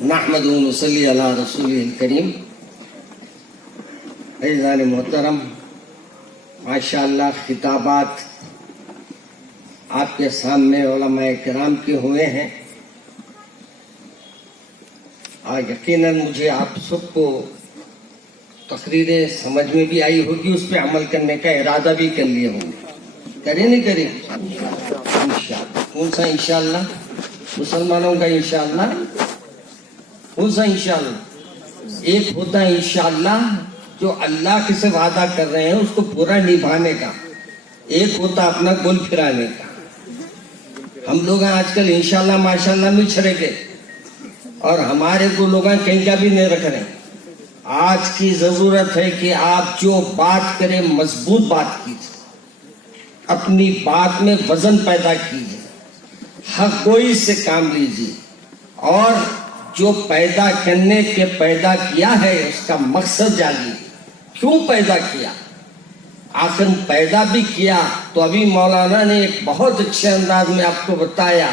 نحمدہ و نصلی علی رسولہ الکریم. عزیزان محترم، ماشاءاللہ خطابات آپ کے سامنے علماء کرام کے ہوئے ہیں. یقیناً مجھے آپ سب کو تقریریں سمجھ میں بھی آئی ہوگی، اس پہ عمل کرنے کا ارادہ بھی کر لیے ہوں گے. کریں نہیں کریں انشاءاللہ. کون سا انشاءاللہ؟ مسلمانوں کا انشاءاللہ. کون سا انشاءاللہ؟ ایک ہوتا ہے انشاءاللہ جو اللہ کے سے وعدہ کر رہے ہیں اس کو پورا نبھانے کا، ایک ہوتا اپنا گول پھرانے کا. ہم لوگ آج کل انشاءاللہ ماشاءاللہ میں چھڑے گئے اور ہمارے کو لوگ کہیں کا بھی نہیں رکھ رہے. آج کی ضرورت ہے کہ آپ جو بات کریں مضبوط بات کیجیے، اپنی بات میں وزن پیدا کیجیے، حق گوئی سے کام لیجیے، اور جو پیدا کرنے کے پیدا کیا ہے اس کا مقصد جانیے. کیوں پیدا کیا؟ آخر پیدا بھی کیا تو ابھی مولانا نے ایک بہت اچھے انداز میں آپ کو بتایا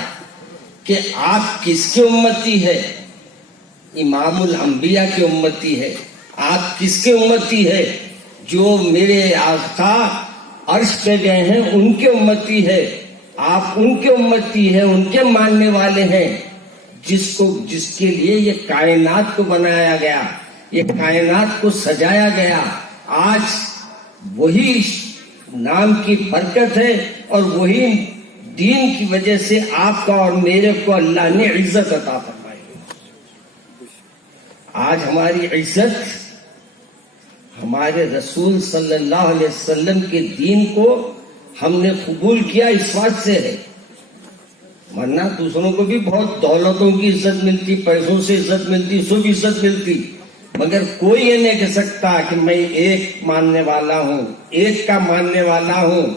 کہ آپ کس کی امتی ہے. امام الانبیاء کی امتی ہے. آپ کس کے امتی ہے؟ جو میرے آقا عرش پہ گئے ہیں ان کے امتی ہے. آپ ان کے امتی ہے، ان کے ماننے والے ہیں. جس کے لیے یہ کائنات کو بنایا گیا، یہ کائنات کو سجایا گیا. آج وہی نام کی برکت ہے اور وہی دین کی وجہ سے آپ کا اور میرے کو اللہ نے عزت عطا فرمائی. آج ہماری عزت ہمارے رسول صلی اللہ علیہ وسلم کے دین کو ہم نے قبول کیا اس بات سے ہے. ورنہ دوسروں کو بھی بہت دولتوں کی عزت ملتی، پیسوں سے عزت ملتی، سب عزت ملتی، مگر کوئی یہ نہیں کہہ سکتا کہ میں ایک ماننے والا ہوں، ایک کا ماننے والا ہوں،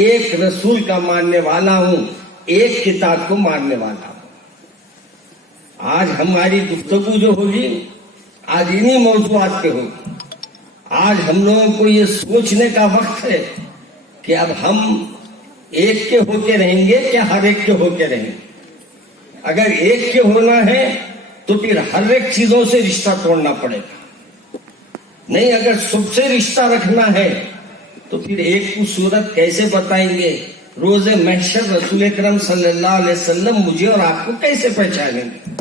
ایک رسول کا ماننے والا ہوں، ایک کتاب کو ماننے والا ہوں. آج ہماری گفتگو جو ہوگی آج انہی موضوعات پہ ہوگی. آج ہم لوگوں کو یہ سوچنے کا وقت ہے کہ اب ہم ایک کے ہو کے رہیں گے کہ ہر ایک کے ہو کے رہیں گے. اگر ایک کے ہونا ہے تو پھر ہر ایک چیزوں سے رشتہ توڑنا پڑے گا. نہیں، اگر سب سے رشتہ رکھنا ہے تو پھر ایک کو صورت کیسے بتائیں گے؟ روز محشر رسول اکرم صلی اللہ علیہ وسلم مجھے اور آپ کو کیسے پہچانیں گے؟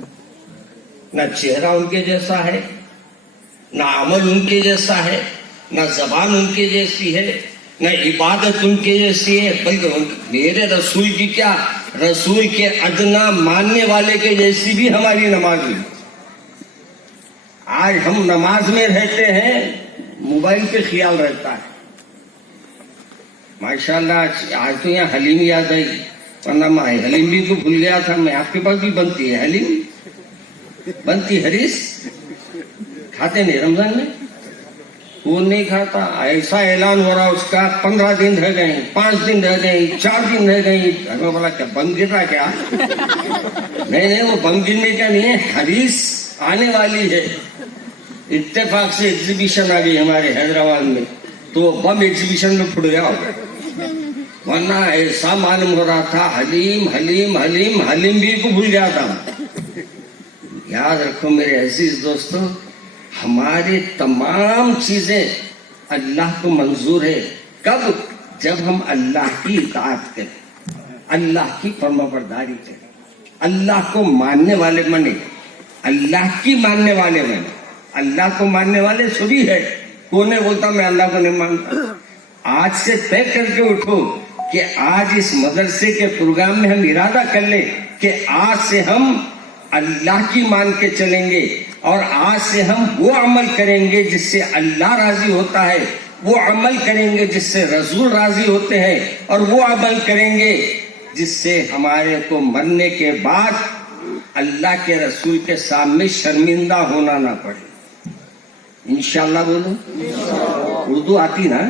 نہ چہرہ ان کے جیسا ہے، نہ عمل ان کے جیسا ہے، نہ زبان ان کے جیسی ہے، نہ عبادت ان کے جیسی ہے، بلکہ میرے رسول کی کیا، رسول کے ادنا ماننے والے کے جیسی بھی ہماری نماز ہے. آج ہم نماز میں رہتے ہیں، موبائل پہ خیال رہتا ہے. ماشاءاللہ آج تو یہاں حلیم یاد آئی، ورنہ میں حلیم بھی تو بھول گیا تھا. میں آپ کے پاس بھی بنتی ہے حلیم، بنتی حریص، کھاتے نہیں رمضان میں؟ کون نہیں کھاتا؟ ایسا اعلان ہو رہا اس کا 15 دن رہ گئے، 5 دن رہ گئے، 4 دن رہ گئے. میں بولا کیا بم گر رہا کیا؟ نہیں، وہ بم گرنے کا نہیں ہے، حدیث آنے والی ہے. اتفاق سے ایگزیبیشن آ گئی ہمارے حیدرآباد میں، تو بم ایگزیبیشن میں پھٹ گیا ہوگا. ورنہ ایسا معلوم ہو رہا تھا حلیم حلیم حلیم حلیم بھی کو بھول گیا تھا. یاد رکھو میرے عزیز دوستو، ہماری تمام چیزیں اللہ کو منظور ہے. کب؟ جب ہم اللہ کی اطاعت کریں، اللہ کی فرمانبرداری کریں، اللہ کو ماننے والے بنے، اللہ کی ماننے والے بنے. اللہ کو ماننے والے سبھی ہے، کون نہیں بولتا میں اللہ کو نہیں مانتا. آج سے طے کر کے اٹھو کہ آج اس مدرسے کے پروگرام میں ہم ارادہ کر لیں کہ آج سے ہم اللہ کی مان کے چلیں گے، اور آج سے ہم وہ عمل کریں گے جس سے اللہ راضی ہوتا ہے، وہ عمل کریں گے جس سے رسول راضی ہوتے ہیں، اور وہ عمل کریں گے جس سے ہمارے کو مرنے کے بعد اللہ کے رسول کے سامنے شرمندہ ہونا نہ پڑے. انشاءاللہ بولو. اردو آتی نا؟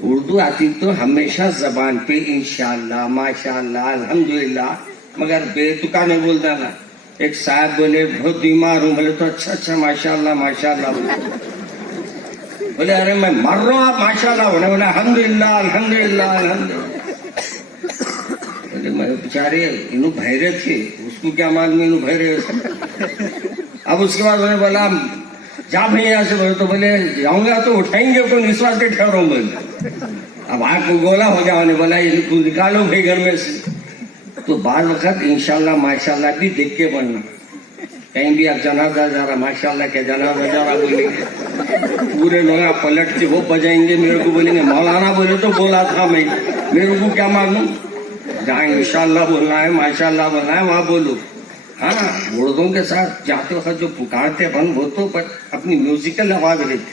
اردو آتی تو ہمیشہ زبان پہ انشاءاللہ، ماشاءاللہ، الحمدللہ، مگر بے تکا نہیں بولتا نا. ایک صاحب بولے بہت بیمار ہوں، بولے تو اچھا ماشاءاللہ ماشاءاللہ. بولے ارے میں مر رہا ہوں، آپ ماشاءاللہ بولے. بولے الحمدللہ الحمدللہ الحمدللہ. بولے میں بیچارے انہوں بھیرے تھے، اس तू क्या मालूम इन भरे। अब उसके बाद मैंने बोला जा भाई यहाँ से, बोले तो बोले जाऊंगा तो उठाएंगे तो निश्वास के ठहराऊंगा। अब आग को गोला हो गया, उन्हें बोला इनको निकालो भाई घर में से। तो बाद वक्त इंशाल्लाह माशाल्लाह भी देख के बढ़ना, कहीं भी आप जनाजा जा रहा माशाल्लाह क्या जनाजा जा रहा बोलेंगे, पूरे लोग पलट के वो बजाएंगे, मेरे को बोलेंगे मौलाना बोले तो बोला था मैं, मेरे को क्या मालूम। जहाँ इंशाल्लाह बोलना है माशाल्लाह बोलना है वहाँ बोलो। हाँ, मुर्दों के साथ जाते वक्त जो पुकारते बंद हो तो पर अपनी म्यूजिकल आवाज रहती,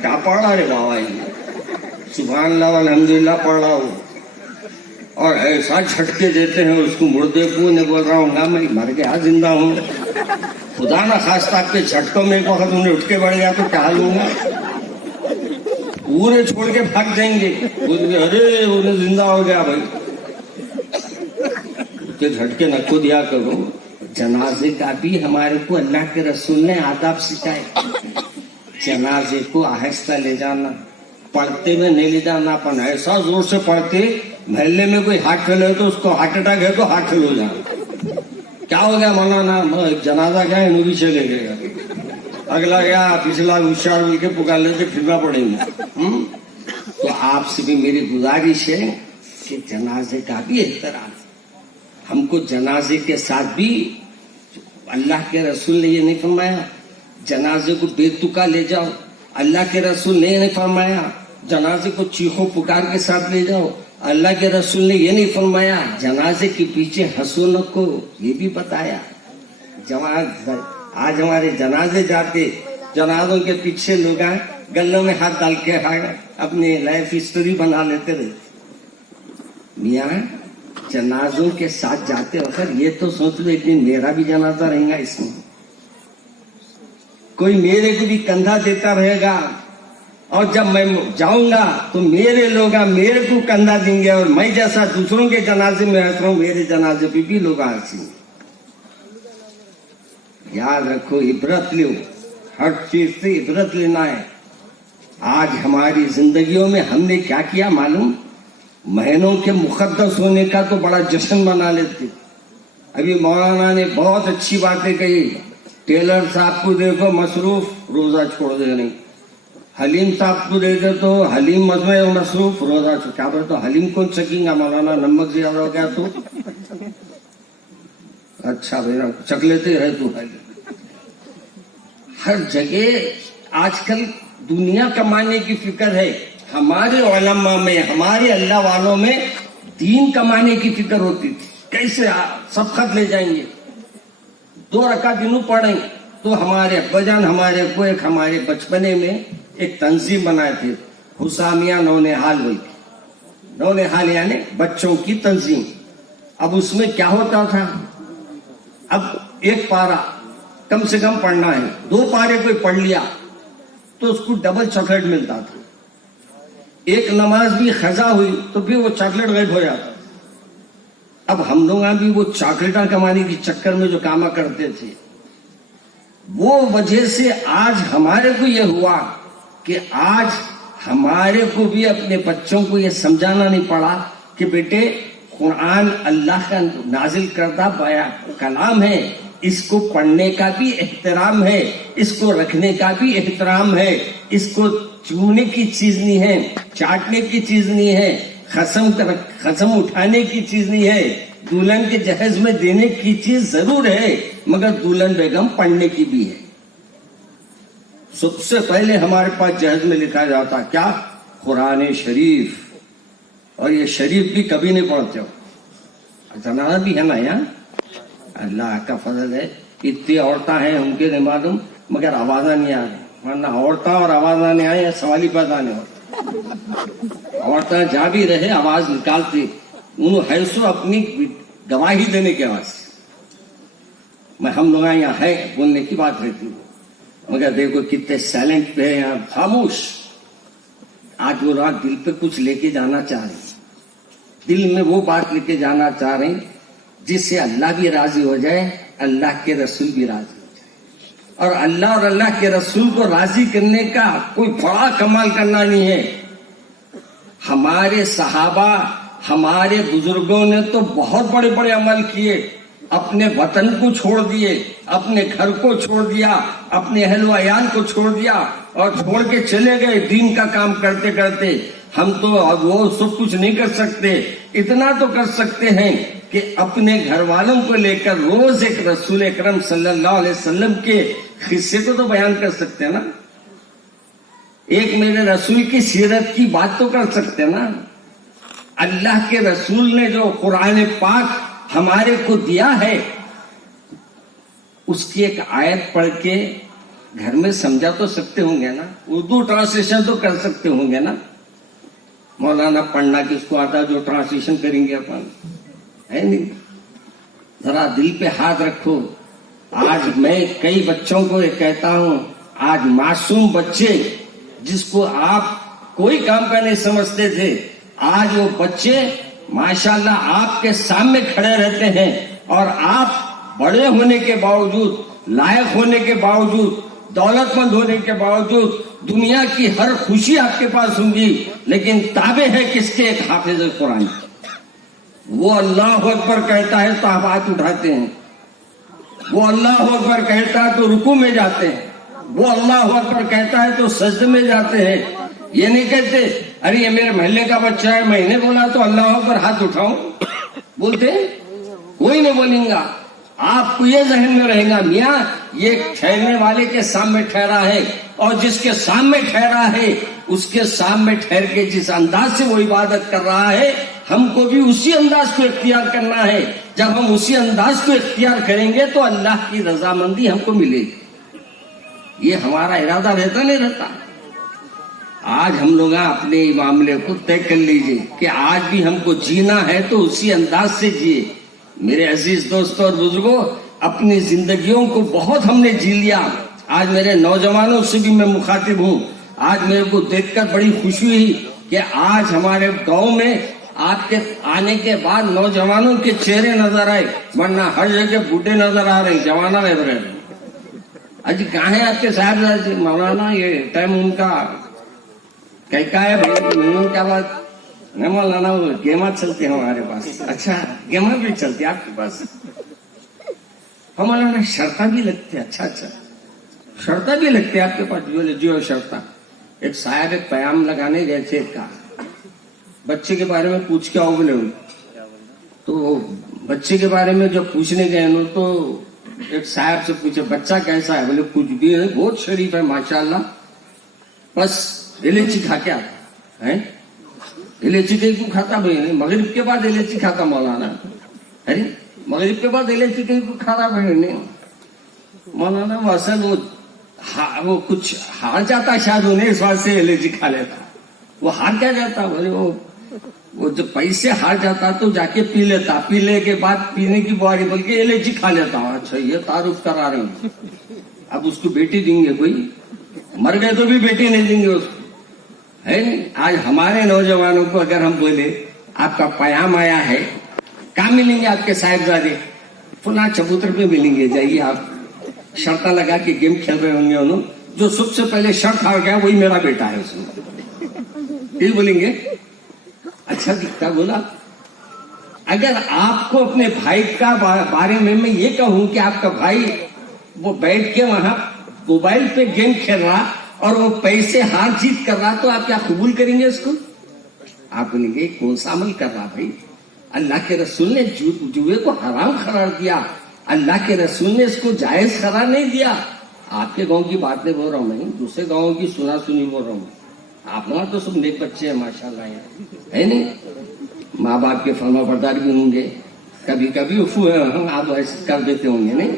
क्या पढ़ा रे बाबा, सुभान अल्लाह अल्हम्दुलिल्लाह पढ़ रहा हूँ। और ऐसा झटके देते हैं उसको मुर्दे को, नहीं बोल रहा हूँ मैं मर गया जिंदा हूँ। खुदा ना खास्ता आपके झटकों में एक वक्त उन्हें उठ के बढ़ गया तो क्या लूंगा, पूरे छोड़ के भाग जाएंगे, अरे उन्हें जिंदा हो गया भाई। के झटके नको दिया करो। जनाजे का भी हमारे को अल्लाह के रसूल ने आदाब सिखाए, जनाजे को आहिस्ता ले जाना, पढ़ते में नहीं ले जाना, अपन ऐसा जोर से पढ़ते महल्ले में कोई हार्ट फेल है तो उसको हार्ट अटैक है तो हार्ट फेल हो जाना, क्या हो गया मौलाना जनाजा क्या है भी चले गएगा, अगला गया पिछला होशियार मिल के पुकार लेके फिरना पड़ेगा। तो आपसे भी मेरी गुजारिश है कि जनाजे का भी एहतराम, हमको जनाजे के साथ भी अल्लाह के रसूल ने ये नहीं फरमाया जनाजे को बेतुका ले जाओ, अल्लाह के रसूल ने ये नहीं फरमाया जनाजे को चीखो पुकार के साथ ले जाओ, अल्लाह के रसूल ने ये नहीं फरमाया जनाजे के पीछे हंसो न को, ये भी बताया। आज हमारे जनाजे जाते, जनाजों के पीछे लोग गलों में हाथ डाल के अपनी लाइफ हिस्ट्री बना लेते रहे। मियाँ जनाजों के साथ जाते वक्त ये तो सोच लो एक दिन मेरा भी जनाजा रहेगा, इसमें कोई मेरे को भी कंधा देता रहेगा, और जब मैं जाऊंगा तो मेरे लोग मेरे को कंधा देंगे, और मैं जैसा दूसरों के जनाजे में हंस रहा हूं मेरे जनाजे पे भी लोग हंसेंगे। याद रखो, इबरत लो, हर चीज से इबरत लेना है। आज हमारी जिंदगियों में हमने क्या किया मालूम, महीनों के मुकद्दस होने का तो बड़ा जश्न मना लेते। अभी मौलाना ने बहुत अच्छी बातें कही, टेलर साहब को देखो मसरूफ, रोजा छोड़ दे नहीं, हलीम साहब को देखो तो हलीम मसरूफ, रोजा छोड़, क्या बोले तो हलीम कौन सकेगा मौलाना, नमक ज्यादा हो गया तो अच्छा भाई चख लेते रहे तू। हर जगह आजकल दुनिया कमाने की फिक्र है, हमारे उलमा में हमारे अल्लाह वालों में दीन कमाने की फिक्र होती थी, कैसे सब खत ले जाएंगे, 2 रकात दिनों पढ़ेंगे। तो हमारे अब्बाजान हमारे को एक हमारे बचपने में एक तंजीम बनाए थे, हुसामिया नौनिहाल बोलती, नौनिहाल यानी बच्चों की तंजीम। अब उसमें क्या होता था, अब एक पारा कम से कम पढ़ना है, 2 पारे कोई पढ़ लिया तो उसको डबल चॉकलेट मिलता था, एक नमाज भी खजा हुई तो फिर वो चॉकलेट गायब हो जाता। अब हम लोग भी वो चॉकलेटा कमाने के चक्कर में जो कामा करते थे, वो वजह से आज हमारे को ये हुआ कि आज हमारे को भी अपने बच्चों को ये समझाना नहीं पड़ा कि बेटे कुरान अल्लाह का नाजिल करदा कलाम है, इसको पढ़ने का भी एहतराम है, इसको रखने का भी एहतराम है, इसको चूमने की चीज नहीं है, चाटने की चीज नहीं है, खसम उठाने की चीज नहीं है, दुल्हन के जहेज में देने की चीज जरूर है, मगर दुल्हन बेगम पढ़ने की भी है। सबसे पहले हमारे पास जहेज में लिखा जाता क्या, कुरान शरीफ, और ये शरीफ भी कभी नहीं पढ़ते हो, जनाना भी है ना यहाँ, अल्लाह का फजल है, इतनी औरतें हैं उनके नहीं मालूम, मगर आवाजा नहीं आ रही, वरना औरतें और आवाजा नहीं आए सवाल ही पैदा नहीं होता। औरतें जा भी रहे आवाज निकालती, उन है सो अपनी गवाही देने के वास्ते, मैं हम लोग यहाँ है बोलने की बात रहती है, मगर देखो कितने साइलेंट पे है यहाँ, खामोश। आज वो रात दिल पे कुछ लेके जाना चाह रहे, दिल में वो बात लेके जाना चाह रहे जिससे अल्लाह भी राजी हो जाए, अल्लाह के रसूल भी राजी हो जाए। और अल्लाह के रसूल को राजी करने का कोई बड़ा कमाल करना नहीं है। हमारे सहाबा हमारे बुजुर्गों ने तो बहुत बड़े बड़े अमल किए, अपने वतन को छोड़ दिए, अपने घर को छोड़ दिया, अपने अहल अयाल को छोड़ दिया और छोड़ के चले गए दीन का काम करते करते। हम तो अब वो सब कुछ नहीं कर सकते, इतना तो कर सकते हैं कि अपने घर वालों को लेकर रोज एक रसूल अकरम सल्लल्लाहु अलैहि वसल्लम के किस्से को तो बयान कर सकते हैं ना, एक मेरे रसूल की सीरत की बात तो कर सकते हैं ना। अल्लाह के रसूल ने जो कुरान पाक हमारे को दिया है, उसकी एक आयत पढ़ के घर में समझा तो सकते होंगे ना, उर्दू ट्रांसलेशन तो कर सकते होंगे ना। मौलाना पढ़ना किसको आता, जो ट्रांसलेशन करेंगे अपन, है नहीं। जरा दिल पे हाथ रखो। आज मैं कई बच्चों को ये कहता हूं, आज मासूम बच्चे जिसको आप कोई काम का नहीं समझते थे, आज वो बच्चे माशाल्लाह आपके सामने खड़े रहते हैं और आप बड़े होने के बावजूद, लायक होने के बावजूद, दौलतमंद होने के बावजूद दुनिया की हर खुशी आपके पास होंगी, लेकिन ताबे है किसके, एक हाफिज कुरान। वो अल्लाह अकबर कहता है तो आप हाथ उठाते हैं, वो अल्लाह अकबर कहता है तो रुकू में जाते हैं, वो अल्लाह अकबर कहता है तो सजदे में जाते हैं। ये नहीं कहते अरे ये मेरे महल्ले का बच्चा है, मैंने बोला तो अल्लाह अकबर हाथ उठाऊं, बोलते कोई नहीं बोलेगा। आपको ये जहन में रहेगा, मियाँ ये ठहरने वाले के सामने ठहरा है, और जिसके सामने ठहरा है उसके सामने ठहर के जिस अंदाज से वो इबादत कर रहा है, हमको भी उसी अंदाज को इख्तियार करना है। जब हम उसी अंदाज को इख्तियार करेंगे तो अल्लाह की रजामंदी हमको मिलेगी। ये हमारा इरादा रहता नहीं रहता। आज हम लोग अपने मामले को तय कर लीजिए कि आज भी हमको जीना है तो उसी अंदाज से जिए। मेरे अजीज दोस्तों और बुजुर्गों, अपनी जिंदगियों को बहुत हमने जी लिया। आज मेरे नौजवानों से भी मैं मुखातिब हूँ। आज मेरे को देखकर बड़ी खुशी हुई कि आज हमारे गांव में आपके आने के बाद नौजवानों के चेहरे नजर आए, वरना हर जगह बूढ़े नजर आ रहे, जवाना रह रहे। अजी कहाँ है आपके साहब मौलाना, ये टाइम उनका क्या है भाई, क्या बात नहीं मौलाना, वो गेमा चलते हैं हमारे पास। अच्छा गेमा भी चलती है आपके पास? हमारा शर्ता भी लगती है। अच्छा अच्छा शर्ता भी लगती है आपके पास? जो शर्ता, एक शायर एक पयाम लगाने गए थे, का बच्चे के बारे में पूछ के आओ बोले, तो बच्चे के बारे में जब पूछने गए नो तो एक साहब से पूछे बच्चा कैसा है, बोले कुछ भी है, बहुत शरीफ है माशाल्लाह, बस इलायची खा के आता है। इलायची कहीं को खाता भाई नहीं, मगरिब के बाद इलायची खाता मौलाना, अरे मगरिब के बाद इलायची कहीं को खाता भाई नहीं मौलाना। वो असल वो कुछ हार जाता शायद उन्हें, इस बात से इलायची खा लेता। वो हार क्या जाता, बोले वो जब पैसे हार जाता तो जाके पी लेता, पीने के बाद पीने की बारी बोल के इलायची खा लेता। अच्छा ये तारुफ करा रहे हैं। अब उसको बेटी देंगे, कोई मर गए तो भी बेटी नहीं देंगे उसको, है नहीं। आज हमारे नौजवानों को अगर हम बोले आपका पयाम आया है, कहाँ मिलेंगे आपके साहिबजादे, फुला चबूतर पे मिलेंगे, जाइए आप। शर्ता लगा के गेम खेल रहे होंगे उन्होंने, जो सबसे पहले शर्त हार गया वही मेरा बेटा है, उसमें यही बोलेंगे। अच्छा दिखता बोला। अगर आपको अपने भाई का बारे में मैं ये कहूं कि आपका भाई वो बैठ के वहां मोबाइल पे गेम खेल रहा और वो पैसे हार जीत कर रहा, तो आप क्या कबूल करेंगे इसको? आप बोलेंगे कौन सा अमल कर रहा भाई? अल्लाह के रसूल ने जुए को हराम करार दिया, अल्लाह के रसूल ने इसको जायज करार नहीं दिया। आपके गांव की बात नहीं बोल रहा हूं मैं, दूसरे गांव की सुना सुनी बोल रहा हूँ। आप वहां तो सब नेक बच्चे हैं माशाल्लाह, है नहीं। माँ बाप के फरमा बरदार भी होंगे, कभी कभी आप ऐसे कर देते होंगे नहीं,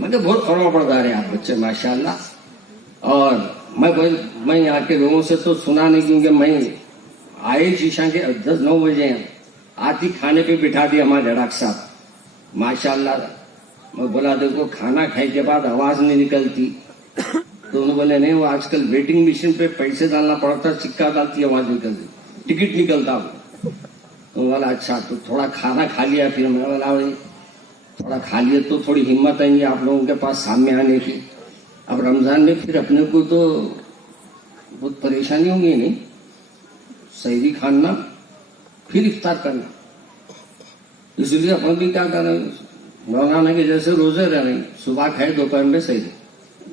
मगर बहुत फरमा बरदार है आप बच्चे माशाल्लाह। और मैं यहाँ के लोगों से तो सुना नहीं, क्योंकि मैं आए शीशा के 10-9 बजे आती खाने पे बिठा दिया हमारे डॉक्टर साहब माशाल्लाह। मैं बोला देखो खाना खाने के बाद आवाज नहीं निकलती, तो उन्होंने बोले नहीं, वो आजकल वेटिंग मशीन पे पैसे डालना पड़ता, सिक्का डालती आवाज निकलती, टिकट निकलता। तो बोला अच्छा, तो थोड़ा खाना खा लिया। फिर मैं बोला भाई थोड़ा खा लिए तो थोड़ी हिम्मत आएंगी आप लोगों के पास सामने आने की। अब रमजान में फिर अपने को तो बहुत परेशानी होगी नहीं, सहरी खाना फिर इफ्तार करना। इसलिए अपन भी क्या कर रहे हैं, मौलाना के जैसे रोजे रह रहे हैं, सुबह खाए दोपहर में सही,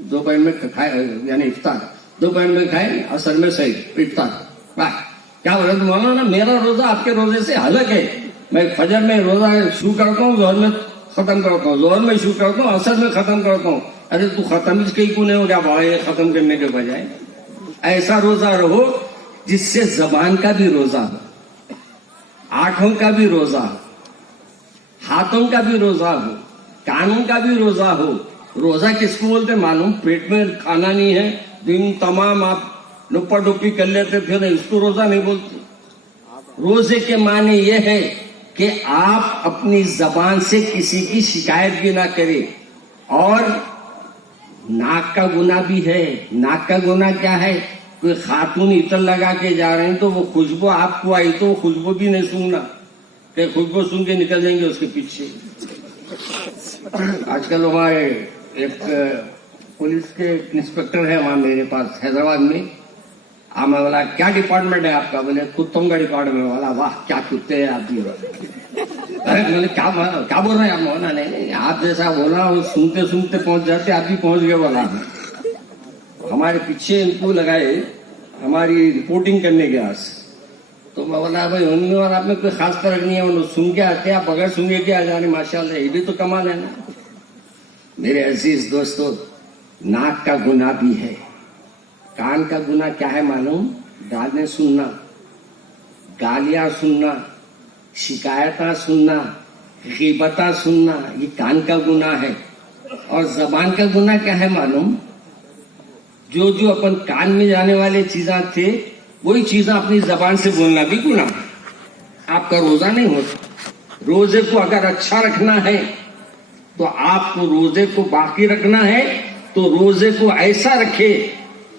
दोपहर में खाए यानी इफ्तार, दोपहर में खाए असर में सही इफ्तार। वाह क्या बोला तो मौलाना मेरा रोजा आपके रोजे से अलग है, मैं फजर में रोजा शुरू करता हूँ, जोहर में खत्म करता हूँ, जोहर में शुरू करता हूँ, असर में खत्म करता हूँ। अरे तू खत्म कहीं को नहीं हो गया भाई, खत्म करने के बजाय ऐसा रोजा रहो जिससे जबान का भी रोजा हो, आंखों का भी रोजा हो, हाथों का भी रोजा हो, कानों का भी रोजा हो। रोजा किसको बोलते मालूम? पेट में खाना नहीं है, दिन तमाम आप लुप्पा डुप्पी कर लेते फिर इसको रोजा नहीं बोलते। रोजे के माने ये है कि आप अपनी जबान से किसी की शिकायत भी ना करें। और नाक का गुनाह भी है। नाक का गुनाह क्या है? कोई खातून इतर लगा के जा रहे हैं तो वो खुशबू आपको आई तो वो खुशबू भी नहीं सूंघना, कि खुशबू सुन के निकल जाएंगे उसके पीछे। आजकल हमारे एक पुलिस के इंस्पेक्टर है वहां मेरे पास हैदराबाद में। मैं बोला क्या डिपार्टमेंट है आपका? बोले कुत्तों का डिपार्टमेंट। वाला वाह क्या कुत्ते हैं आप भी। बोले क्या बोल रहे हैं आप? बोला नहीं आप जैसा बोला वो सुनते सुनते पहुंच जाते, आप भी पहुंच गए। बोला हमारे पीछे इनको लगाए हमारी रिपोर्टिंग करने के आज। तो मैं बोला भाई उनमें और आप में कोई खास फर्क नहीं है, वो सुन के आते आप बगैर सुने के आ जाने, माशाल्लाह ये भी तो कमाल है ना। मेरे अजीज दोस्तों, नाक का गुनाह भी है। कान का गुनाह क्या है मालूम? गाने सुनना, गालियां सुनना, शिकायतां सुनना, गीबता सुनना, ये कान का गुनाह है। और जबान का गुनाह क्या है मालूम? जो जो अपन कान में जाने वाले चीजें थे वही चीजें अपनी जबान से बोलना भी गुनाह है। आपका रोजा नहीं होता। रोजे को अगर अच्छा रखना है तो आपको रोजे को बाकी रखना है तो रोजे को ऐसा रखे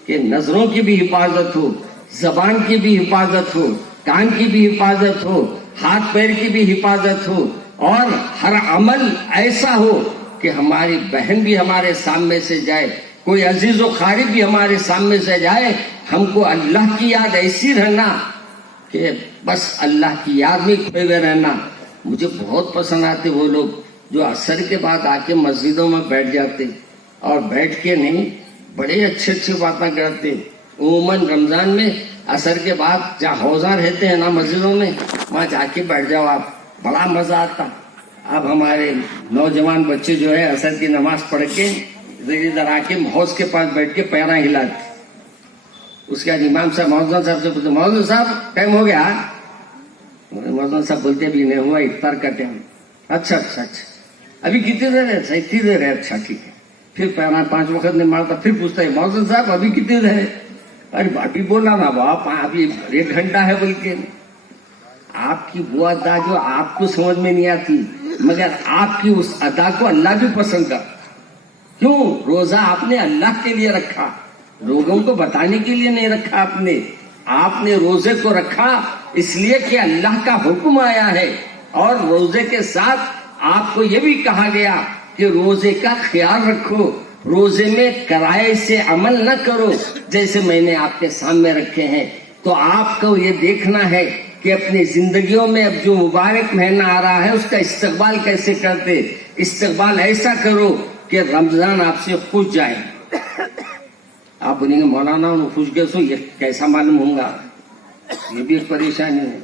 कि नजरों की भी हिफाजत हो, जबान की भी हिफाजत हो, कान की भी हिफाजत हो, हाथ पैर की भी हिफाजत हो, और हर अमल ऐसा हो कि हमारी बहन भी हमारे सामने से जाए, कोई अजीज व खारिज भी हमारे सामने से जाए। हमको अल्लाह की याद ऐसी रहना कि बस अल्लाह की याद में खोए हुए रहना। मुझे बहुत पसंद आते वो लोग जो असर के बाद आके मस्जिदों में बैठ जाते और बैठ के नहीं बड़े अच्छे अच्छे बातें करते। उमूमन रमजान में असर के बाद जहाँ हौजा रहते हैं ना मस्जिदों में, वहाँ जाके बैठ जाओ आप, बड़ा मजा आता। अब हमारे नौजवान बच्चे जो है असर की नमाज पढ़ के इधर आके हौज के पास बैठ के पैरा हिलाते। उसके बाद इमाम साहब मौलाना साहब से पूछते, मौलाना साहब टाइम हो गया? मौलाना साहब बोलते भी नहीं हुआ, इफ्तार का टाइम। अच्छा अच्छा अच्छा अभी कितनी देर है? अच्छा इतनी देर है। अच्छा ठीक है। फिर पैरा 5 वक्त नहीं मारता, फिर पूछता है मौलाना साहब अभी कितनी देर है? अरे अभी बोला ना बाप अभी 1 घंटा है। बोल के आपकी वो अदा जो आपको समझ में नहीं आती, मगर आपकी उस अदा को अल्लाह भी पसंद करता। क्यों? रोजा आपने अल्लाह के लिए रखा, लोगों को बताने के लिए नहीं रखा। आपने रोजे को रखा इसलिए कि अल्लाह का हुक्म आया है। और रोजे के साथ आपको ये भी कहा गया कि रोजे का ख्याल रखो, रोजे में किराए से अमल न करो जैसे मैंने आपके सामने रखे हैं। तो आपको ये देखना है कि अपनी जिंदगियों में अब जो मुबारक महीना आ रहा है उसका इस्तकबाल कैसे करते। इस्तकबाल ऐसा करो कि रमजान आपसे खुश जाए। आप बोलेंगे मौलाना खुश गए सो ये कैसा मालूम होगा? ये भी एक परेशानी है।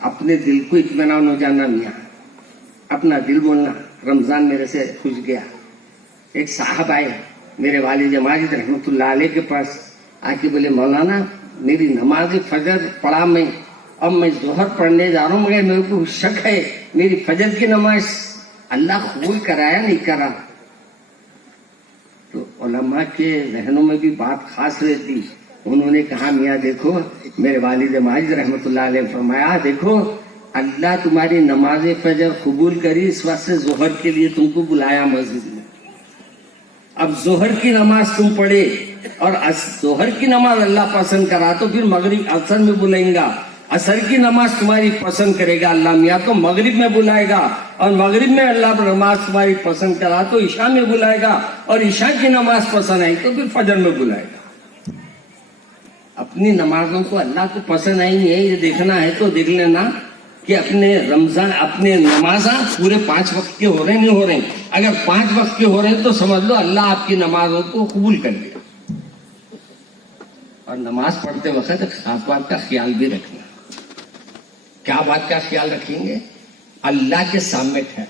अपने दिल को इत्मीनान हो जाना मियाँ, अपना दिल बोलना रमजान मेरे से खुश गया। एक साहब आए मेरे वालिद माजिद रहमतुल्लाह अलैह के पास, आके बोले मौलाना मेरी नमाज फजर पढ़ा मैं, अब मैं जोहर पढ़ने जा रहा हूँ, मगर मेरे को शक है मेरी फजर की नमाज अल्लाह कबूल कराया नहीं करा। तो उलमा के जहनों में भी बात खास रहती। उन्होंने कहा मियाँ देखो, मेरे वालिद माजिद रहमतुल्लाह अलैह फरमाया देखो अल्लाह तुम्हारी नमाज फजर कबूल करी, इस वास्ते जोहर के लिए तुमको बुलाया मस्जिद में। अब जोहर की नमाज तुम पढ़े और जोहर की नमाज अल्लाह पसंद करा तो फिर मगरिब असर में बुलाएगा। असर की नमाज तुम्हारी पसंद करेगा अल्लाह मियाँ तो मगरिब में बुलाएगा, और मगरिब में अल्लाह नमाज तुम्हारी पसंद करा तो ईशा में बुलाएगा, और ईशा की नमाज पसंद आई तो फिर फजर में बुलाएगा। अपनी नमाजों को अल्लाह को पसंद आई नहीं है, ये देखना है तो देख लेना कि अपने रमजान अपने नमाजा पूरे 5 वक्त के हो रहे नहीं हो रहे। अगर 5 वक्त के हो रहे हैं तो समझ लो अल्लाह आपकी नमाजों को कबूल कर लिया। और नमाज पढ़ते वक्त एक खास बात का ख्याल भी रखना। क्या बात का ख्याल रखेंगे? अल्लाह के सामने खड़े,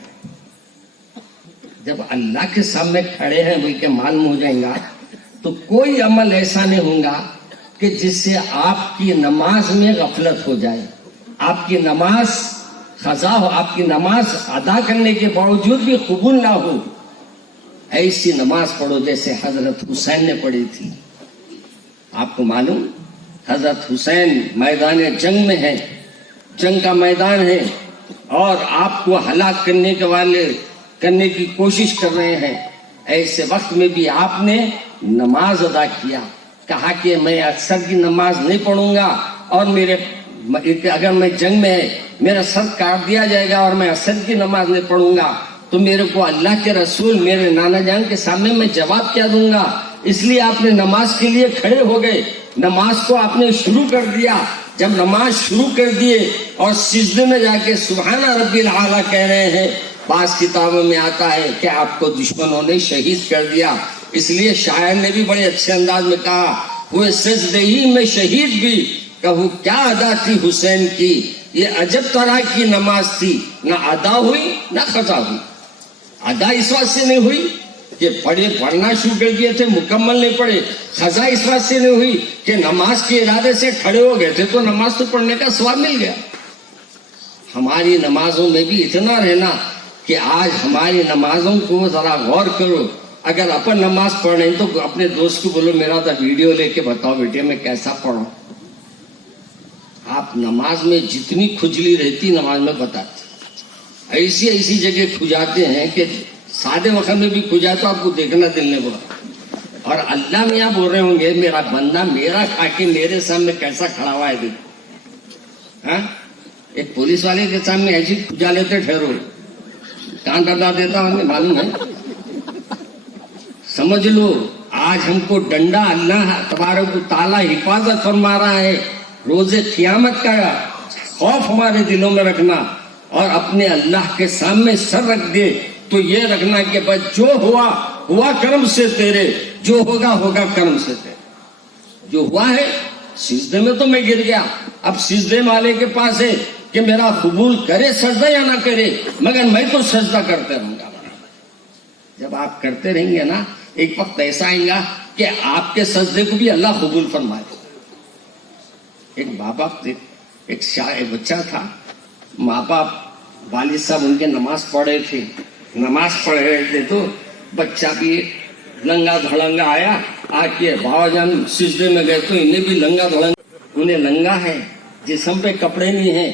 जब अल्लाह के सामने खड़े हैं बोल के मालूम हो जाएगा तो कोई अमल ऐसा नहीं होगा कि जिससे आपकी नमाज में गफलत हो जाए, आपकी नमाज खजा हो, आपकी नमाज अदा करने के बावजूद भी कबूल ना हो। ऐसी नमाज पढ़ो जैसे हजरत हुसैन ने पढ़ी थी। आपको मालूम हजरत हुसैन मैदान जंग में है, जंग का मैदान है और आपको हलाक करने की कोशिश कर रहे हैं। ऐसे वक्त में भी आपने नमाज अदा किया, कहा कि मैं अक्सर की नमाज नहीं पढ़ूंगा और अगर मैं जंग में है मेरा सर काट दिया जाएगा और मैं असर की नमाज नहीं पढ़ूंगा तो मेरे को अल्लाह के रसूल मेरे नाना जान के सामने मैं जवाब क्या दूंगा। इसलिए आपने नमाज के लिए खड़े हो गए, नमाज को आपने शुरू कर दिया। जब नमाज शुरू कर दिए और सिजदे में जाके सुभाना रब्बिल आला कह रहे हैं, बास किताबों में आता है कि आपको दुश्मनों ने शहीद कर दिया। इसलिए शायर ने भी बड़े अच्छे अंदाज में कहा, हुए सजदे ही में शहीद भी, कहूँ क्या अदा थी हुसैन की, ये अजब तरह की नमाज थी, ना अदा हुई ना खजा हुई। अदा इस बात से नहीं हुई कि पढ़ना शुरू कर दिए थे, मुकम्मल नहीं पढ़े। खजा इस बात से नहीं हुई कि नमाज के इरादे से खड़े हो गए थे तो नमाज तो पढ़ने का स्वाब मिल गया। हमारी नमाजों में भी इतना रहना कि आज हमारी नमाजों को जरा गौर करो। अगर अपन नमाज पढ़ रहे तो अपने दोस्त को बोलो मेरा तो वीडियो लेके बताओ बेटे मैं कैसा पढ़ूं। आप नमाज में जितनी खुजली रहती नमाज में बताते, ऐसी ऐसी जगह खुजाते हैं कि सादे वक्त में भी खुजा तो आपको देखना दिल नहीं पड़ा। और अल्लाह में आप बोल रहे होंगे मेरा बंदा मेरा खा के मेरे सामने कैसा खड़ा हुआ है देखो। हाँ, एक पुलिस वाले के सामने ऐसी खुजा लेते ठहरो, कान डरा देता हमें मालूम है। समझ लो आज हमको डंडा अल्लाह तबारक व तआला हिफाजत फरमा रहा है। रोजे क़यामत का खौफ हमारे दिलों में रखना और अपने अल्लाह के सामने सर रख दे तो ये रखना कि बस जो हुआ कर्म से तेरे, जो होगा होगा कर्म से तेरे। जो हुआ है सिजदे में तो मैं गिर गया, अब सिजदे वाले के पास है कि मेरा कबूल करे सजदा या ना करे, मगर मैं तो सजदा करते रहूंगा। जब आप करते रहेंगे ना एक वक्त ऐसा आएगा कि आपके सजदे को भी अल्लाह कबूल फरमाए। एक बच्चा था, माँ बाप वालिद साहब उनके नमाज पढ़ रहे थे, नमाज पढ़ रहे थे तो बच्चा भी लंगा धड़ंगा आया, आके बाबा जान सिजदे में गए तो इन्हें भी लंगा धड़ंगा, उन्हें नंगा है, जिस्म पे कपड़े नहीं है,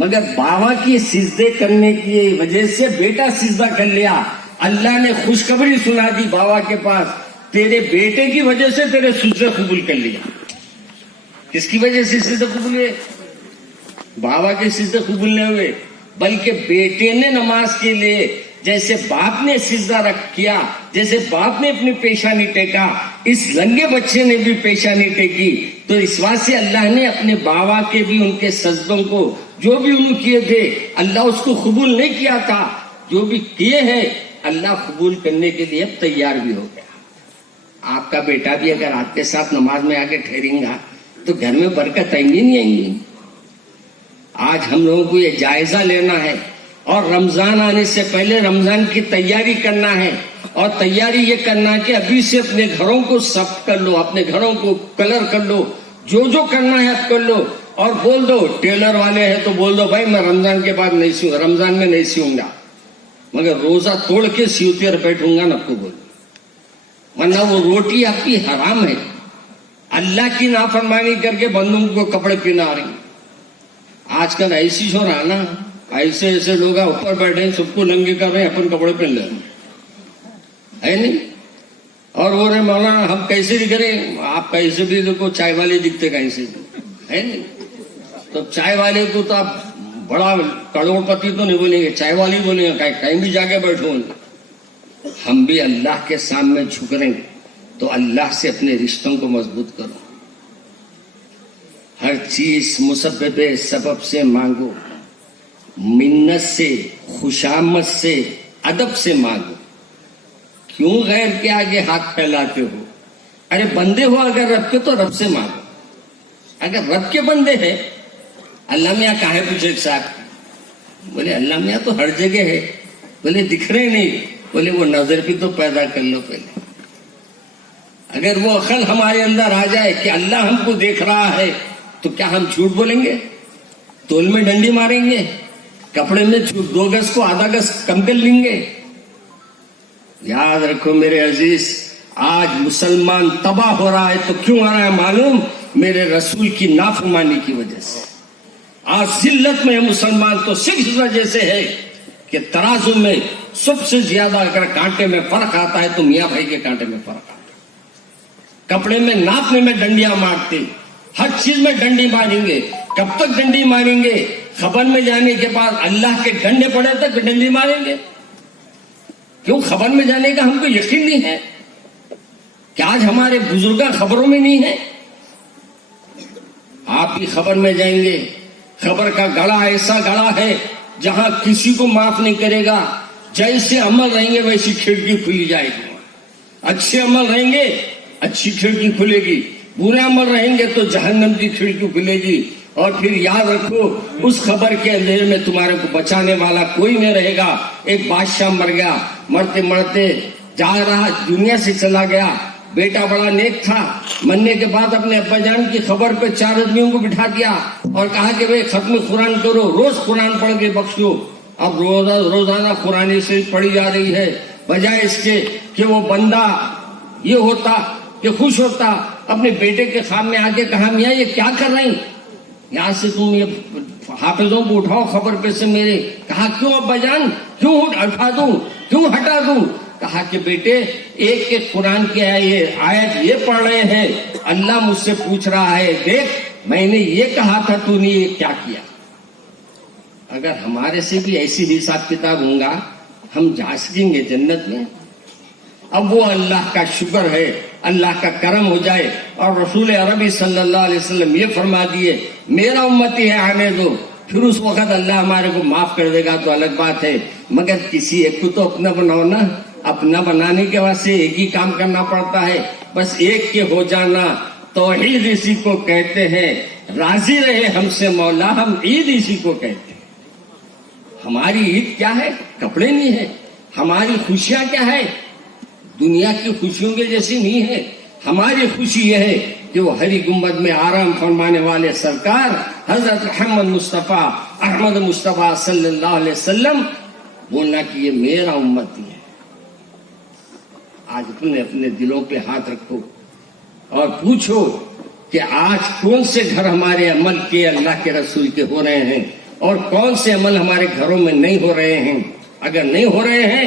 मगर बाबा की सिजदे करने की वजह से बेटा सिजदा कर लिया। अल्लाह ने खुशखबरी सुना दी बाबा के पास, तेरे बेटे की वजह से तेरे सिजदे कबूल कर लिया। किसकी वजह से सिजदे कबूल हुए? बाबा के सिजदे कबूल नहीं हुए, बल्कि बेटे ने नमाज के लिए जैसे बाप ने सिजदा किया, जैसे बाप ने अपनी पेशानी टेका, इस लंगे बच्चे ने भी पेशानी टेकी। तो इस बात से अल्लाह ने अपने बाबा के भी उनके सजदों को जो भी उन्होंने किए थे अल्लाह उसको कबूल नहीं किया था, जो भी किए हैं अल्लाह कबूल करने के लिए तैयार भी हो गया। आपका बेटा भी अगर आपके साथ नमाज में आके ठहरेगा तो घर में बरकत आएंगी नहीं आएंगी। आज हम लोगों को ये जायजा लेना है और रमजान आने से पहले रमजान की तैयारी करना है। और तैयारी ये करना है कि अभी से अपने घरों को साफ कर लो, अपने घरों को कलर कर लो, जो करना है आप कर लो। और बोल दो, टेलर वाले हैं तो बोल दो भाई मैं रमजान के बाद नहीं सीऊंगा, रमजान में नहीं सीऊंगा, मगर रोजा तोड़ के सीवते बैठूंगा ना, आपको बोल, वरना वो रोटी आपकी हराम है। अल्लाह की नाफरमानी करके बंदों को कपड़े पहना रही। आजकल ऐसी हो रहा ना, ऐसे ऐसे लोग ऊपर बैठे सबको नंगे कर रहे हैं, अपन कपड़े पहन ले है नहीं। और वो रहे मौलाना हम कैसे भी करें, आप कैसे भी देखो चाय वाले दिखते कैसे है नहीं। तो चाय वाले को तो आप बड़ा करोड़पति तो नहीं बोलेंगे, चाय वाले बोलेंगे, कहीं भी जाके बैठो। हम भी अल्लाह के सामने झुक रहे तो अल्लाह से अपने रिश्तों को मजबूत करो। हर चीज मुसब्बब सबब से मांगो, मिन्नत से, खुशामद से, अदब से मांगो। क्यों गैर के आगे हाथ फैलाते हो? अरे बंदे हो अगर रब के तो रब से मांगो। अगर रब के बंदे हैं, अल्लाह मियाँ काहे पूछे साहब? बोले अल्लाह मियाँ तो हर जगह है। बोले दिख रहे नहीं? बोले वो नजर भी तो पैदा कर लो पहले। अगर वो अकल हमारे अंदर आ जाए कि अल्लाह हमको देख रहा है, तो क्या हम झूठ बोलेंगे? तोल में डंडी मारेंगे? कपड़े में 2 गज को आधा गज कम कर लेंगे? याद रखो मेरे अजीज, आज मुसलमान तबाह हो रहा है तो क्यों हो रहा है मालूम? मेरे रसूल की नाफरमानी की वजह से। आज जिल्लत में है मुसलमान तो सिर्फ इस वजह से है कि तराजू में सबसे ज्यादा अगर कांटे में फर्क आता है तो मियाँ भाई के कांटे में फर्क आता है। कपड़े में नापने में डंडियां मारते, हर चीज में डंडी मारेंगे। कब तक डंडी मारेंगे? खबर में जाने के बाद अल्लाह के डंडे पड़े तक डंडी मारेंगे। क्यों? खबर में जाने का हमको यकीन नहीं है। क्या आज हमारे बुजुर्ग खबरों में नहीं है? आप भी खबर में जाएंगे, खबर का गला ऐसा गला है जहां किसी को माफ नहीं करेगा। जैसे अमल रहेंगे वैसी खिड़की खुली जाएगी। अच्छे अमल रहेंगे अच्छी खिड़की खुलेगी, बुरे अमल रहेंगे तो जहन्नम की खिड़की खुलेगी। और फिर याद रखो, उस खबर के अंधेरे में तुम्हारे को बचाने वाला कोई नहीं रहेगा। एक बादशाह मर गया, मरते मरते जा रहा, दुनिया से चला गया। बेटा बड़ा नेक था, मरने के बाद अपने अब्बा जान की खबर पे 4 आदमियों को बिठा दिया और कहा कि भाई खत्म कुरान करो, रोज कुरान पढ़ के बख्शो। अब रोजाना कुरान से पढ़ी जा रही है, बजाय इसके कि वो बंदा ये होता कि खुश होता। अपने बेटे के सामने आके कहा, मियाँ ये क्या कर रही? यहाँ से तुम ये हाफिजों को उठाओ खबर पे से मेरे। कहा क्यों अब्बा जान, क्यों उठा दूं, क्यों हटा दूं? कहा कि बेटे एक एक कुरान की आयत ये पढ़ रहे हैं, अल्लाह मुझसे पूछ रहा है, देख मैंने ये कहा था, तूने ये क्या किया? अगर हमारे से भी ऐसी हिसाब किताब होगा, हम जा सकेंगे जन्नत में? अब वो अल्लाह का शुक्र है, अल्लाह का करम हो जाए और रसूल अरबी सल्लल्लाहु अलैहि वसल्लम ये फरमा दिए, मेरा उम्मती है आने दो, फिर उस वक्त अल्लाह हमारे को माफ कर देगा तो अलग बात है। मगर किसी एक को तो अपना बनाओ ना। अपना बनाने के वास्ते एक ही काम करना पड़ता है, बस एक के हो जाना। तौहीद इसी को कहते हैं, राजी रहे हमसे मौला, हम ईद इसी को कहते हैं। हमारी ईद क्या है? कपड़े नहीं है। हमारी खुशियां क्या है? दुनिया की खुशियों के जैसी नहीं है। हमारी खुशी यह है कि वो हरी गुम्बद में आराम फरमाने वाले सरकार हजरत अहमद मुस्तफा सल्लल्लाहु अलैहि वसल्लम बोलना कि ये मेरा उम्मती है। आज अपने अपने दिलों पे हाथ रखो और पूछो कि आज कौन से घर हमारे अमल के अल्लाह के रसूल के हो रहे हैं और कौन से अमल हमारे घरों में नहीं हो रहे हैं। अगर नहीं हो रहे हैं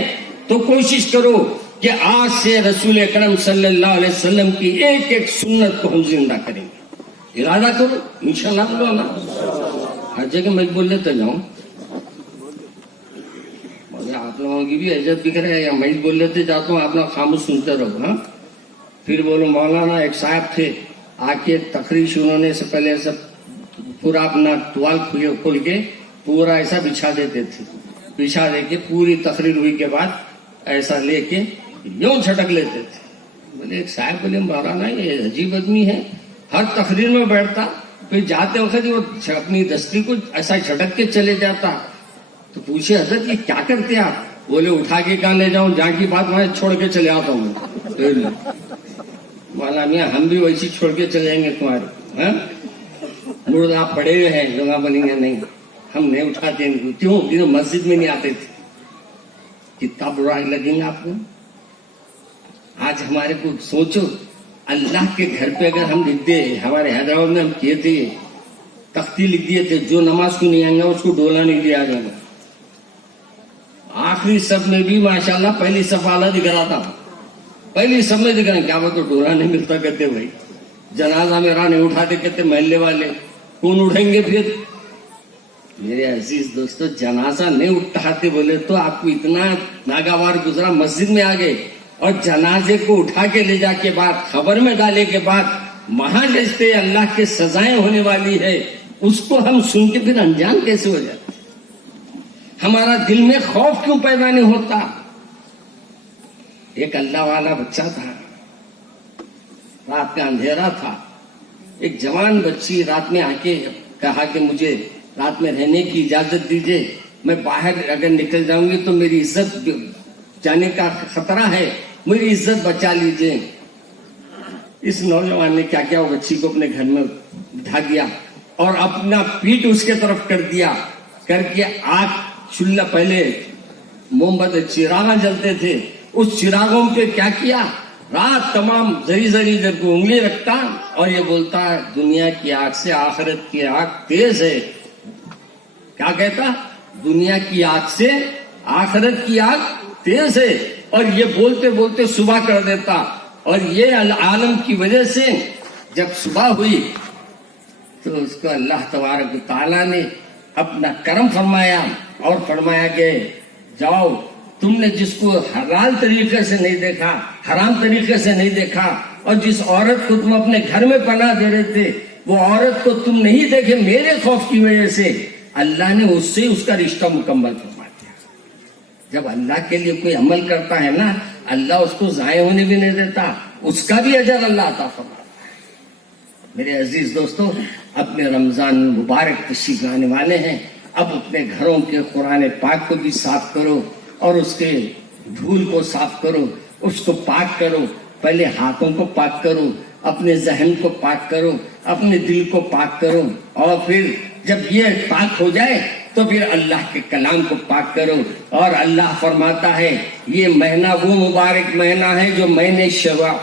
तो कोशिश करो कि आज से रसूल अकरम सल्लल्लाहु अलैहि वसल्लम की एक एक सुन्नत को हम जिंदा करेंगे। इरादा करो, इंशाल्लाह बोलो ना। हर जगह मैं बोल लेते जाऊं, मगर आप लोगों की भी इज्जत दिख रहा है। या मैं बोल लेते जाता हूँ, आप लोग खामोश सुनते रहो। हाँ, फिर बोलो मौलाना एक साहब थे, आके तकरीर शुरू होने से पहले सब पूरा अपना टुवाल खोल के पूरा ऐसा बिछा देते थे। बिछा दे के पूरी तकरीर हुई के बाद ऐसा लेके यूं झटक लेते थे। बोले एक साहब बोले मौलाना ये अजीब आदमी है, हर तकरीर में बैठता, फिर जाते वक्त वो अपनी दस्ती को ऐसा झटक के चले जाता। तो पूछे हजरत ये क्या करते आप? बोले उठा के कहाँ ले जाऊं, जहाँ की बात वहां छोड़ के चले आता हूँ। मौलाना मियाँ हम भी वैसी छोड़ के चले जाएंगे तुम्हारे। मुर्द आप पड़े हुए हैं, जगह बनेंगे नहीं, हम नहीं उठाते इनको। क्यों? मस्जिद में नहीं आते थे। कितना बुरा लगेंगे आपको? आज हमारे को सोचो, अल्लाह के घर पे अगर हम लिख दे, हमारे हैदराबाद में हम किए थे, तख्ती लिख दिए थे, जो नमाज को नहीं आएंगे उसको डोला नहीं दिया जाएगा। आखिरी सब में भी माशाल्लाह पहली सफाला दिख रहा था, पहली सब में दिख रहा। क्या बात, तो डोला नहीं मिलता कहते भाई, जनाजा मेरा नहीं उठाते कहते महल्ले वाले, कौन उठेंगे फिर? मेरे अजीज दोस्तों, जनाजा नहीं उठाते बोले तो आपको इतना नागावार गुजरा, मस्जिद में आ गए और जनाजे को उठा के ले जाके बाद खबर में डाले के बाद وہاں جیسے اللہ کے سزائیں ہونے والی ہے اس کو ہم سن کے پھر انجان کیسے ہو جاتے؟ ہمارا دل میں خوف کیوں پیدا نہیں ہوتا؟ ایک اللہ والا بچہ تھا، رات کا اندھیرا تھا، ایک جوان بچی رات میں آ کے کہا کہ مجھے رات میں رہنے کی اجازت دیجیے، میں باہر اگر نکل جاؤں گی تو میری عزت جانے کا خطرہ ہے، میری عزت بچا لیجیے۔ اس نوجوان نے کیا کیا، وہ بچی کو اپنے گھر میں بٹھا دیا اور اپنا پیٹ اس کے طرف کر دیا، کر کے آگ چولہا، پہلے موم بتی چراغاں جلتے تھے، اس چراغوں پہ کیا کیا، رات تمام زری زری جب کو انگلی رکھتا اور یہ بولتا ہے دنیا کی آگ سے آخرت کی آگ تیز ہے۔ کیا کہتا؟ دنیا کی آگ سے آخرت کی آگ تیز ہے، اور یہ بولتے بولتے صبح کر دیتا۔ اور یہ عالم کی وجہ سے جب صبح ہوئی تو اس کو اللہ تبارک و تعالیٰ نے اپنا کرم فرمایا اور فرمایا کہ جاؤ، تم نے جس کو حلال طریقے سے نہیں دیکھا، حرام طریقے سے نہیں دیکھا، اور جس عورت کو تم اپنے گھر میں پناہ دے رہے تھے وہ عورت کو تم نہیں دیکھے، میرے خوف کی وجہ سے اللہ نے اس سے اس کا رشتہ مکمل فرما دیا۔ جب اللہ کے لیے کوئی عمل کرتا ہے نا، اللہ اس کو ضائع ہونے بھی نہیں دیتا، اس کا بھی اجر اللہ عطا فرماتا ہے۔ میرے عزیز دوستو، اپنے رمضان مبارک تشریف لانے والے ہیں، اب اپنے گھروں کے قرآن پاک کو بھی صاف کرو اور اس کے دھول کو صاف کرو، اس کو پاک کرو۔ پہلے ہاتھوں کو پاک کرو، اپنے ذہن کو پاک کرو، اپنے دل کو پاک کرو، اور پھر جب یہ پاک ہو جائے تو پھر اللہ کے کلام کو پاک کرو۔ اور اللہ فرماتا ہے یہ مہینہ وہ مبارک مہینہ ہے جو میں نے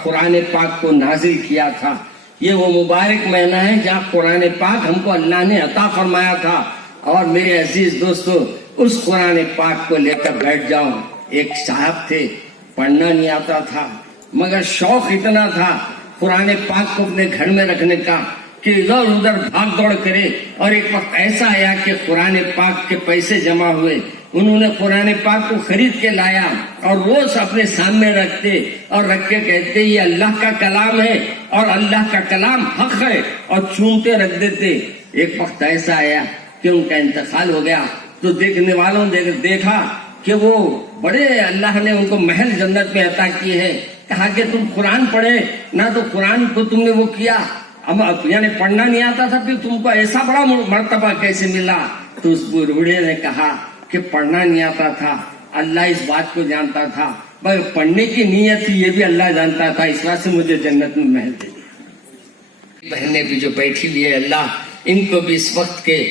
قرآن پاک کو نازل کیا تھا، یہ وہ مبارک مہینہ ہے جہاں قرآن پاک ہم کو اللہ نے عطا فرمایا تھا۔ اور میرے عزیز دوستو، اس قرآن پاک کو لے کر بیٹھ جاؤ۔ ایک صاحب تھے، پڑھنا نہیں آتا تھا مگر شوق اتنا تھا قرآن پاک کو اپنے گھر میں رکھنے کا کہ ادھر ادھر بھاگ دوڑ کرے، اور ایک وقت ایسا آیا کہ قرآن پاک کے پیسے جمع ہوئے، انہوں نے قرآن پاک کو خرید کے لایا اور روز اپنے سامنے رکھتے اور رکھ کے کہتے یہ اللہ کا کلام ہے اور اللہ کا کلام حق ہے، اور چومتے رکھ دیتے۔ ایک وقت ایسا آیا کہ ان کا انتقال ہو گیا تو دیکھنے والوں نے دیکھا کہ وہ بڑے اللہ نے ان کو محل جنت میں عطا کیے ہیں۔ کہا کہ تم قرآن پڑھے نہ، تو قرآن کو تم نے وہ کیا، یعنی پڑھنا نہیں آتا تھا، پھر تم کو ایسا بڑا مرتبہ کیسے ملا؟ تو اس بوڑھے نے کہا کہ پڑھنا نہیں آتا تھا، اللہ اس بات کو جانتا تھا، بھائی پڑھنے کی نیت تھی یہ بھی اللہ جانتا تھا، اس واسطے مجھے جنت میں محل دے دیا۔ بہنیں بھی جو بیٹھی ہوئی ہے، اللہ ان کو بھی اس وقت کے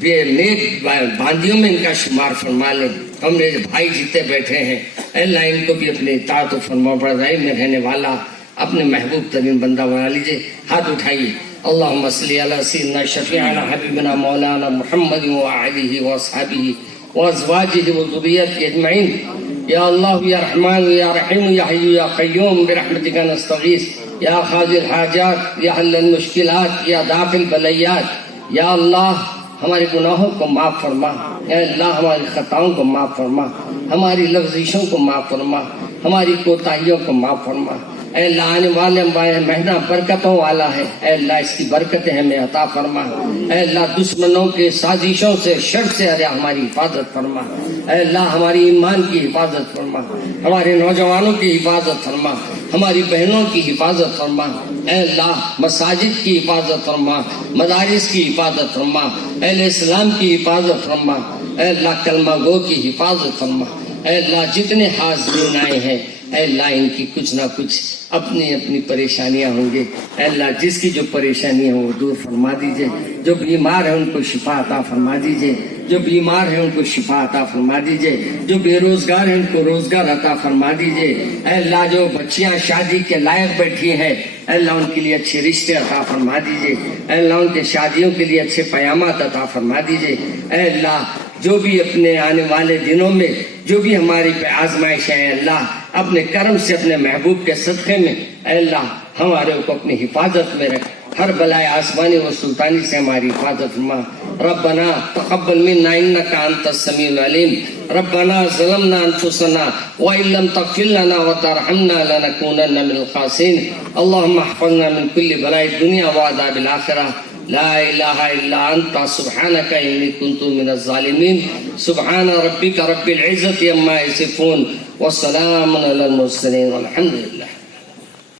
بے نیک باندیوں میں ان کا شمار فرما لے۔ ہم نے بھائی جیتے بیٹھے ہیں، اللہ ان کو بھی اپنے اطاعت و فرما برداری میں رہنے والا اپنے محبوب ترین بندہ بنا لیجئے۔ ہاتھ اٹھائیے۔ اللہم صلی علی سیدنا شفیعنا حبیبنا مولانا محمد وآلہ واصحابہ وازواجہ وذریتہ اجمعین۔ یا اللہ یا رحمان یا رحیم یا حی یا قیوم برحمتک نستغیث، یا قاضی الحاجات یا حل المشکلات یا دافع البلیات۔ یا اللہ ہمارے گناہوں کو معاف فرما، اے اللہ ہماری خطاؤں کو معاف فرما، ہماری لفظشوں کو معاف فرما، ہماری کوتاہیوں کو معاف فرما۔ اے اللہ آنے والے مہینہ برکتوں والا ہے، اے اللہ اس کی برکتیں ہمیں عطا فرما۔ اے اللہ دشمنوں کے سازشوں سے، شر سے ہماری حفاظت فرما۔ اے اللہ ہماری ایمان کی حفاظت فرما، ہمارے نوجوانوں کی حفاظت فرما، ہماری بہنوں کی حفاظت فرما۔ اے اللہ مساجد کی حفاظت فرما، مدارس کی حفاظت فرما، اہل اسلام کی حفاظت فرما۔ اے اللہ کلمہ گو کی حفاظت فرما۔ اے اللہ جتنے حاضرین آئے ہیں، اے اللہ ان کی کچھ نہ کچھ اپنی اپنی پریشانیاں ہوں گے، اے اللہ جس کی جو پریشانیاں ہوں وہ دور فرما دیجئے، جو بیمار ہیں ان کو شفا عطا فرما دیجئے، جو بیمار ہیں ان کو شفا عطا فرما دیجئے، جو بے روزگار ہیں ان کو روزگار عطا فرما دیجئے۔ اے اللہ جو بچیاں شادی کے لائق بیٹھی ہیں، اے اللہ ان کے لیے اچھے رشتے عطا فرما دیجئے، اے اللہ ان کے شادیوں کے لیے اچھے پیامات عطا فرما دیجئے۔ اے اللہ جو بھی اپنے آنے والے دنوں میں جو بھی ہماری پہ آزمائش ہے، اللہ اپنے کرم سے اپنے محبوب کے صدقے میں اے اللہ ہمارے کو اپنی حفاظت میں رکھ، ہر بلائے آسمانی و سلطانی سے ہماری حفاظت فرما. ربنا تقبل منا انك انت السميع العليم. ربنا ظلمنا انفسنا وان لم تغفر لنا وترحمنا لنكونن من الخاسرين. اللهم احفظنا من كل بلاء الدنيا وعذاب الاخره. لا اله الا انت سبحانك اني كنت من الظالمين. سبحان ربك رب العزه عما يصفون وسلام على المرسلين والحمد لله.